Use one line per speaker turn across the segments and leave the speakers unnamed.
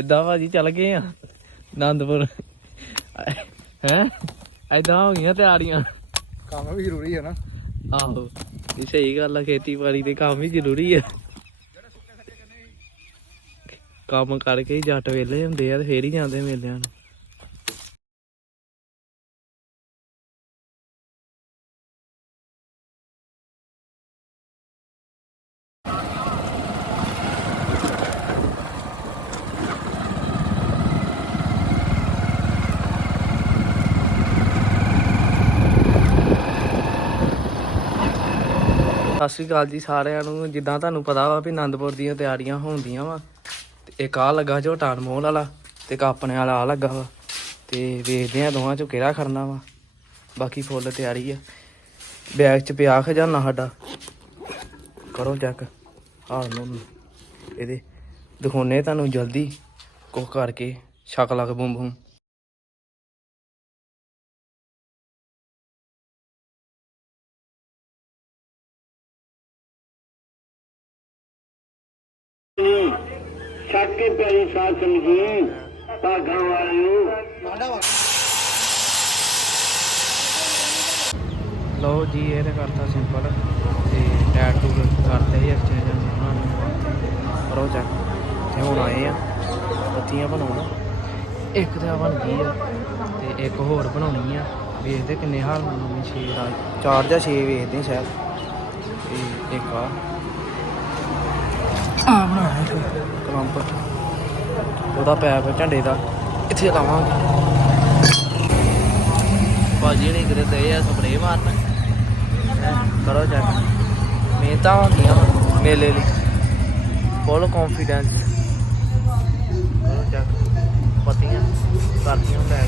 ਇਦਾਂ ਭਾਜੀ ਚੱਲ ਗਏ ਆ। ਆਨੰਦਪੁਰ। ਹੈ? ਇਦਾਂ ਹੋ ਗਈਆਂ ਤਿਆਰੀਆਂ।
ਕੰਮ ਵੀ ਜ਼ਰੂਰੀ ਹੈ ਨਾ।
ਆਹੋ ਇਹ ਸਹੀ ਗੱਲ ਆ ਖੇਤੀਬਾੜੀ ਦੇ ਕੰਮ ਵੀ ਜ਼ਰੂਰੀ ਆ। ਕੰਮ ਕਰਕੇ ਹੀ ਜੱਟ ਵੇਲੇ ਹੁੰਦੇ ਆ ਤੇ ਫੇਰ ਹੀ ਜਾਂਦੇ ਮੇਲਿਆਂ ਨੂੰ। ਸਤਿ ਸ਼੍ਰੀ ਅਕਾਲ ਜੀ ਸਾਰਿਆਂ ਨੂੰ। ਜਿੱਦਾਂ ਤੁਹਾਨੂੰ ਪਤਾ ਵਾ ਵੀ ਆਨੰਦਪੁਰ ਦੀਆਂ ਤਿਆਰੀਆਂ ਹੋਣਦੀਆਂ ਵਾ। ਤੇ ਇੱਕ ਆ ਲੱਗਾ ਝੋਟਾ ਅਨਮੋਲ ਵਾਲਾ ਤੇ ਇੱਕ ਆਪਣੇ ਵਾਲਾ ਆ ਲੱਗਾ ਵਾ। ਤੇ ਵੇਖਦੇ ਆ ਦੋਵਾਂ ਚੋਂ ਕਿਹੜਾ ਖੜਨਾ ਵਾ। ਬਾਕੀ ਫੁੱਲ ਤਿਆਰੀ ਆ। ਬੈਗ 'ਚ ਪਿਆ ਖਜ਼ਾਨਾ ਸਾਡਾ। ਕਰੋ ਚੈੱਕ ਆਹ ਲਓ ਇਹਦੇ ਦਿਖਾਉਨੇ ਤੁਹਾਨੂੰ ਜਲਦੀ। ਕੁਝ ਕਰਕੇ ਸ਼ੱਕ ਲੱਗ ਬੂਮ ਬੂਮ।
ਛੱਡ ਕੇ ਪਿਆਰੀ ਸਾਧ ਸੰਗਤ ਭਾਗਾਂ ਵਾਲਿਓ।
ਲਓ ਜੀ, ਇਹ ਤੇ ਕਰਤਾ ਸਿੰਪਲ ਤੇ ਟੈਟੂ ਕਰਤੇ ਹੀ ਐਕਸਚੇਂਜ ਉਹਨਾਂ ਨੂੰ ਕਰੋ ਚੈੱਕ ਤੇ ਹੁਣ ਆਏ ਆ। ਪੱਤੀਆਂ ਬਣਾਉਣ। ਇੱਕ ਤਾਂ ਬਣ ਗਈ ਆ। ਤੇ ਇੱਕ ਹੋਰ ਬਣਾਉਣੀ ਆ। ਵੇਖਦੇ ਕਿੰਨੇ ਹਾਲ ਬਣਾਉਣੀ 6 ਚਾਰ ਜਾਂ 6 ਵੇਖਦੇ ਸ਼ਾਇਦ। ਤੇ ਇੱਕ ਆ। ਆ ਬਣਾਇਆ ਇੱਕ ਕਲੰਪ। ਉਹਦਾ ਪੈਪ ਝੰਡੇ ਦਾ। ਇੱਥੇ ਲਾਵਾਂਗੇ। ਭਾਜੀ ਨੇ ਕਿਤੇ ਤੇ ਆ ਸਪਰੇ ਮਾਰਨ। ਕਰੋ ਚੈੱਕ ਮਿਹਨਤਾਂ ਹੁੰਦੀਆਂ ਮੇਲੇ ਲਈ। ਫੁੱਲ ਕੌਨਫੀਡੈਂਸ ਕਰੋ ਚੈੱਕ ਪਤੀਆਂ ਕਰਦੀਆਂ ਲੈ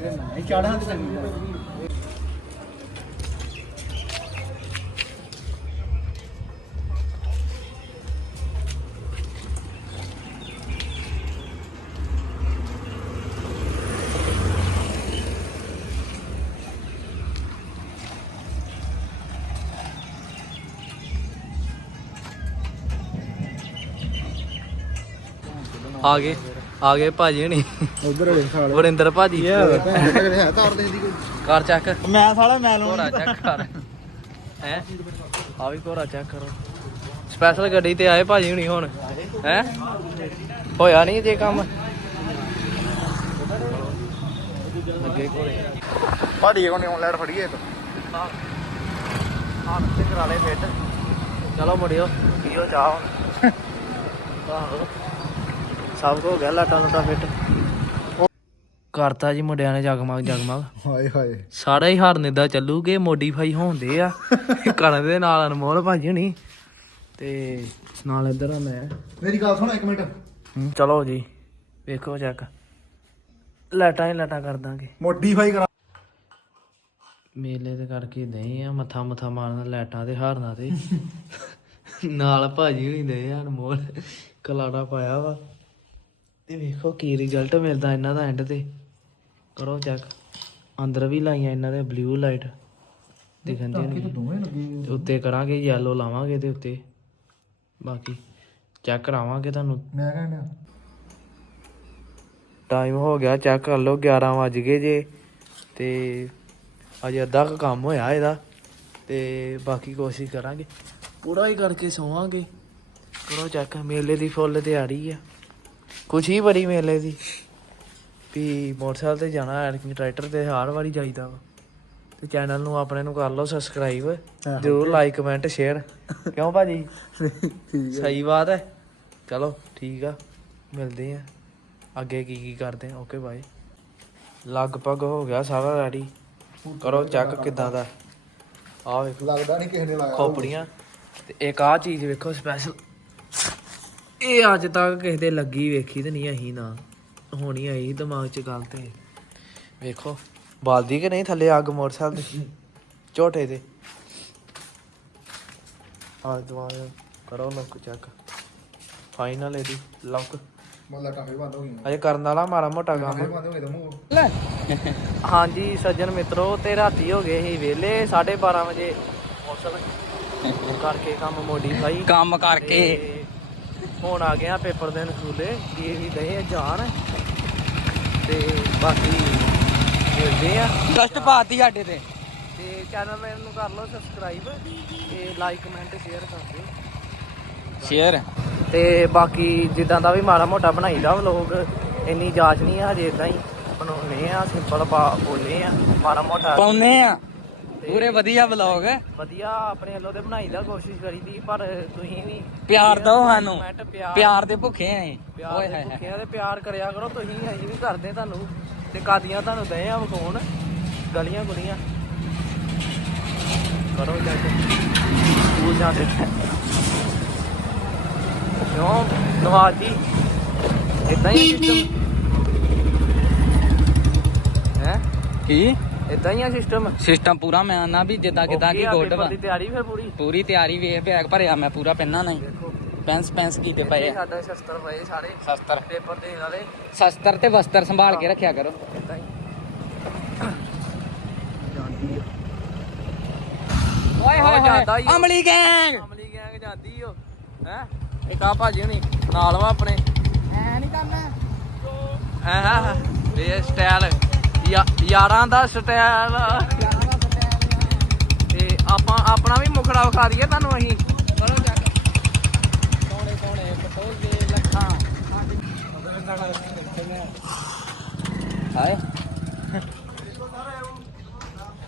ਪੂਰਾ ਚਾੜਾਂ ਤੇ ਚੰਗੀ
ਆ ਆ ਗਏ ਭਾਜੀ ਹਣੀ।
ਉਧਰ ਵੇਖ ਸਾਲ।
ਵਰਿੰਦਰ ਭਾਜੀ।
ਭੈਣ ਹੈ ਤਾਰ ਦੇ ਦੀ ਕੋਈ
ਕਰ। ਚੈੱਕ
ਮੈਂ ਸਾਲਾ ਮੈਂ
ਘੋੜਾ ਚੈੱਕ ਕਰ। ਹੈ? ਆ ਵੀ ਘੋੜਾ ਚੈੱਕ ਕਰੋ। ਸਪੈਸ਼ਲ ਗੱਡੀ ਤੇ ਆਏ ਭਾਜੀ ਹੁਣੀ ਹੁਣ। ਹੈ? ਹੋਇਆ ਨਹੀਂ ਜੇ ਕੰਮ। ਅੱਗੇ ਘੋੜੇ।
ਪਾੜੀ ਕੋਨੇ ਆਨਲਾਈਨ ਫੜੀਏ ਇੱਕ।
ਹੱਥ ਤੇ ਕਰਾ ਲੈ ਫਿੱਟ ਚਲੋ ਮੁੜਿਓ। ਪੀਓ ਚਾਹ ਹੁਣ। ਆਹੋ। ਸਭ ਕੋ ਹੋ ਗਿਆ ਲਾਟਾ ਲਾਟਾ ਫਿੱਟ। ਕਰਤਾ ਜੀ ਮੁੰਡਿਆਂ ਨੇ ਜਗਮਗ ਜਗਮਗ।
ਹਾਏ ਹਾਏ।
ਸਾਰਾ ਹੀ ਹਾਰਨ ਦਾ ਚੱਲੂਗੇ ਮੋਡੀਫਾਈ ਹੋਣਦੇ ਆ। ਕਣਕ ਦੇ ਨਾਲ ਅਨਮੋਲ ਭਾਜੀ ਹੁਣੀ। ਤੇ ਨਾਲ ਇੱਧਰ ਆ ਮੈਂ।
ਮੇਰੀ ਗੱਲ ਸੁਣ ਇੱਕ ਮਿੰਟ।
ਹੂੰ, ਚਲੋ ਜੀ ਵੇਖੋ ਚੈੱਕ ਲਾਟਾਂ ਹੀ ਲਾਟਾਂ ਕਰ ਦਾਂਗੇ।
ਮੋਡੀਫਾਈ ਕਰਾ
ਮੇਲੇ ਤੇ ਕਰਕੇ ਦਏ ਆ ਮੱਥਾ ਮੱਥਾ ਮਾਰਨ ਲਾਈਟਾਂ ਤੇ ਹਾਰਨਾ ਤੇ। ਨਾਲ ਭਾਜੀ ਹੁਣੀ ਦੇ ਆ ਅਨਮੋਲ। ਕਲਾੜਾ ਪਾਇਆ ਵਾ। ਤੇ ਵੇਖੋ ਕੀ ਰਿਜ਼ਲਟ ਮਿਲਦਾ ਇਹਨਾਂ ਦਾ ਐਂਡ ਤੇ। ਕਰੋ ਚੈੱਕ ਅੰਦਰ ਵੀ ਲਾਈਆਂ ਇਹਨਾਂ ਦੇ ਬਲੂ ਲਾਈਟ ਦਿਖਣ ਦੀਆਂ ਨੇ
ਦੋਵੇਂ ਲੱਗੇ
ਤੇ ਉੱਤੇ ਕਰਾਂਗੇ ਯੈਲੋ ਲਾਵਾਂਗੇ ਤੇ ਉੱਤੇ। ਬਾਕੀ ਚੈੱਕ ਕਰਾਵਾਂਗੇ ਤੁਹਾਨੂੰ।
ਮੈਂ ਕਹਿੰਦਾ
ਟਾਈਮ ਹੋ ਗਿਆ ਚੈੱਕ ਕਰ ਲਓ 11 ਵੱਜ ਗਏ ਜੇ। ਤੇ ਅਜੇ ਅੱਧਾ ਕੁ ਕੰਮ ਹੋਇਆ ਇਹਦਾ। ਤੇ ਬਾਕੀ ਕੋਸ਼ਿਸ਼ ਕਰਾਂਗੇ। ਪੂਰਾ ਹੀ ਕਰਕੇ ਸੋਵਾਂਗੇ। ਕਰੋ ਚੈੱਕ ਮੇਲੇ ਦੀ ਫੁੱਲ ਤਿਆਰੀ ਆ। ਖੁਸ਼ੀ ਬੜੀ ਮੇਲੇ ਦੀ। ਵੀ ਮੋਟਰਸਾਈਕਲ ਤੇ ਜਾਣਾ ਐਡਕਿੰਗ ਟਰੈਕਟਰ ਤੇ ਹਰ ਵਾਰੀ ਜਾਈਦਾ ਵਾ। ਤੇ ਚੈਨਲ ਨੂੰ ਆਪਣੇ ਨੂੰ ਕਰ ਲਓ ਸਬਸਕ੍ਰਾਈਬ ਜਰੂਰ ਲਾਈਕ ਕਮੈਂਟ ਸ਼ੇਅਰ ਕਿਉਂ ਭਾਜੀ? ਸਹੀ ਬਾਤ ਹੈ। ਚਲੋ ਠੀਕ ਆ। ਮਿਲਦੇ ਆ। ਅੱਗੇ ਕੀ ਕੀ ਕਰਦੇ ਆ। ਓਕੇ ਬਾਏ ਲਗਭਗ ਹੋ ਗਿਆ ਸਾਰਾ ਰੈਡੀ ਕਰੋ ਚੈੱਕ ਕਿਦਾਂ ਦਾ। ਆ ਵੇਖੋ।
ਲੱਗਦਾ ਨਹੀਂ ਕਿਸੇ ਨੇ ਲਾਇਆ
ਖੋਪੜੀਆਂ। ਤੇ ਇੱਕ ਆ ਚੀਜ਼ ਵੇਖੋ ਸਪੈਸ਼ਲ ਇਹ ਅੱਜ ਤੱਕ ਕਿਸੇ ਦੇ ਲੱਗੀ ਵੇਖੀ ਤੇ ਨਹੀਂ ਅਹੀਂ ਨਾ ਹੋਣੀ ਆਈ ਦਿਮਾਗ 'ਚ ਗੱਲ ਤੇ। ਵੇਖੋ ਬਾਲਦੀ ਕਿ ਨਹੀਂ ਥੱਲੇ ਅੱਗ ਮੋਟਰਸਾਈਕਲ ਦੀ ਝੋਟੇ ਤੇ। ਆ ਦਵਾ ਕਰੋ ਲੋਕ ਚੈੱਕ ਫਾਈਨਲ ਇਹਦੀ ਲੌਕ।
ਮੱਲਾ ਟਾਂਗੇ ਬੰਦ ਹੋ ਗਈਆਂ
ਅਜੇ ਕਰਨ ਵਾਲਾ ਮਾੜਾ ਮੋਟਾ ਕੰਮ।
ਬੰਦ ਹੋ ਗਏ ਤਾਂ ਮੂੰਹ
ਹਾਂਜੀ ਸੱਜਣ ਮਿੱਤਰੋ ਤੇ ਰਾਤੀ ਹੋ ਗਏ ਸੀ ਵੇਲੇ 12:30 ਵਜੇ ਮੌਸਮ ਕਰਕੇ ਕੰਮ ਮੋਡੀਫਾਈ
ਕੰਮ ਕਰਕੇ।
ਤੇ ਹੁਣ ਆ ਗਿਆ ਪੇਪਰ ਦੇਣ ਸਕੂਲੇ ਇਹ ਵੀ ਗਏ ਆ ਜਾਣ। ਤੇ ਬਾਕੀ ਮਿਲਦੇ ਆ।
ਕਸ਼ਟ ਪਾਤੀ ਸਾਡੇ ਤੇ।
ਤੇ ਚੈਨਲ ਨੂੰ ਕਰ ਲਓ ਸਬਸਕ੍ਰਾਈਬ ਤੇ ਲਾਈਕ ਕਮੈਂਟ ਸ਼ੇਅਰ ਕਰ ਦਿਓ।
ਸ਼ੇਅਰ
ਤੇ ਬਾਕੀ ਜਿੱਦਾਂ ਦਾ ਵੀ ਮਾੜਾ ਮੋਟਾ ਬਣਾਈਦਾ ਵਲੋਗ ਇੰਨੀ ਜਾਂਚ ਨਹੀਂ ਆ ਹਜੇ ਇਦਾਂ ਹੀ ਬਣਾਉਨੇ ਆ ਸਿੰਪਲ ਬੋਲੇ ਆ ਮਾੜਾ ਮੋਟਾ।
ਪਾਉਨੇ ਆ। ਪੂਰੇ ਵਧੀਆ ਵਲੌਗ
ਵਧੀਆ ਆਪਣੇ ਵੱਲੋਂ ਤੇ ਬਣਾਈਦਾ ਕੋਸ਼ਿਸ਼ ਕਰੀਦੀ ਪਰ ਤੁਸੀਂ ਵੀ
ਪਿਆਰ ਦਿਓ ਸਾਨੂੰ।
comment, ਪਿਆਰ
ਪਿਆਰ ਦੇ ਭੁੱਖੇ ਆਂ
ਪਿਆਰ
ਓਏ
ਦੇ
ਹਾਏ
ਭੁੱਖਿਆਂ ਤੇ ਪਿਆਰ ਕਰਿਆ ਕਰੋ ਤੁਸੀਂ ਅਸੀਂ ਵੀ ਕਰਦੇ ਤੁਹਾਨੂੰ। ਤੇ ਕਾਦੀਆਂ ਤੁਹਾਨੂੰ ਦਏ ਆ ਵਿਖਾਉਣ ਗਲੀਆਂ ਗੁਲੀਆਂ। ਕਰੋ ਜਾ ਕੇ। ਸਕੂਲ ਜਾਂਦੇ ਕਿਉਂ? ਨਵਾਜ਼ ਜੀ ਇਦਾਂ ਹੀ ਸਿਸਟਮ ਹੈ?
ਕੀ?
ਇਦਾਂ ਹੀ ਆ ਸਿਸਟਮ
ਸਿਸਟਮ ਪੂਰਾ ਮੈਂ ਆਨਾ ਵੀ ਜਿੱਦਾਂ ਕਿਦਾਂ ਕੀ ਗੋਡ ਵਾ।
ਦੀ ਤਿਆਰੀ ਫਿਰ ਪੂਰੀ?
ਪੂਰੀ ਤਿਆਰੀ ਵੇਖ ਬੈਗ ਭਰਿਆ ਮੈਂ ਪੂਰਾ ਪੈਨਾ ਨਹੀਂ ਪੈਂਸ ਪੈਂਸ ਕੀਤੇ ਪਏ ਆ।
ਸਾਡਾ ਸ਼ਸਤਰ ਪਏ ਸਾਰੇ।
ਸ਼ਸਤਰ।
ਪੇਪਰ ਦੇਣ ਵਾਲੇ
ਸ਼ਸਤਰ ਤੇ ਵਸਤਰ ਸੰਭਾਲ ਕੇ ਰੱਖਿਆ ਕਰੋ।
ਇਦਾਂ ਹੀ।
ਓਏ
ਹੋਏ ਜਾਂਦਾ ਓ।
ਅਮਲੀ ਗੈਂਗ
ਅਮਲੀ ਗੈਂਗ ਜਾਂਦੀ ਓ। ਹੈ? ਇੱਕ ਆ ਭਾਜੀ ਹੁਣੀ ਨਾਲ ਵਾ ਆਪਣੇ।
ਐ ਨਹੀਂ ਕਰਨਾ।
ਹੈ ਹੈ ਵੇ ਸਟਾਈਲ ਯਾਰਾਂ ਦਾ ਸਟਾਈਲ। ਤੇ ਆਪਾਂ ਆਪਣਾ ਵੀ ਮੁਖੜਾ ਵਿਖਾ ਦਈਏ ਤੁਹਾਨੂੰ ਅਸੀਂ। ਕਰੋ ਚੱਕ
ਸੋਹਣੇ ਸੋਹਣੇ ਪਟੋਲ ਦੇ ਲੱਖਾਂ। ਹਾਏ।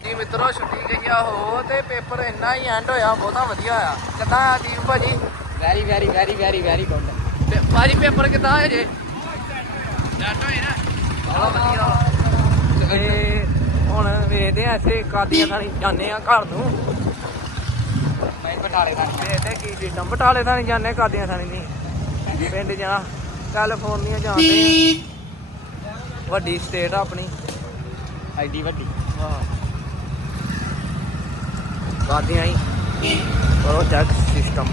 ਜੀ ਮਿੱਤਰੋ ਛੁੱਟੀ ਗਈਆ ਹੋ ਤੇ ਪੇਪਰ ਇੰਨਾ ਹੀ ਐਂਡ ਹੋਇਆ ਬਹੁਤਾ ਵਧੀਆ ਹੋਇਆ। ਕਿੱਦਾਂ ਆ ਦੀਪ ਭਾਜੀ?
Very very very very very good
ਤੇ ਭਾਜੀ ਪੇਪਰ ਕਿੱਦਾਂ ਹੋਇਆ ਜੇ ਜੱਟ ਹੋਏ ਨਾ। ਚਲੋ ਵਧੀਆ। ਤੇ ਹੁਣ ਵੇਖਦੇ ਆ ਇੱਥੇ ਕਾਦੀਆਂ ਥਾਣੀ ਜਾਂਦੇ ਆ ਘਰ ਨੂੰ।
ਮੈਂ ਬਟਾਲੇ ਦਾ
ਵੇਖਦੇ ਕੀ ਸਿਸਟਮ ਬਟਾਲੇ ਥਾਣੀ ਜਾਂਦੇ ਕਾਦੀਆਂ ਥਾਣੀ ਨਹੀਂ। ਪਿੰਡ ਜਾ ਕੈਲੀਫੋਰਨੀਆ ਜਾਂਦੇ ਆ ਵੱਡੀ ਸਟੇਟ ਆ ਆਪਣੀ।
ਐਡੀ ਵੱਡੀ।
ਵਾਹ। ਕਾਦੀਆਂ ਹੀ। ਕਰੋ ਚੈੱਕ ਸਿਸਟਮ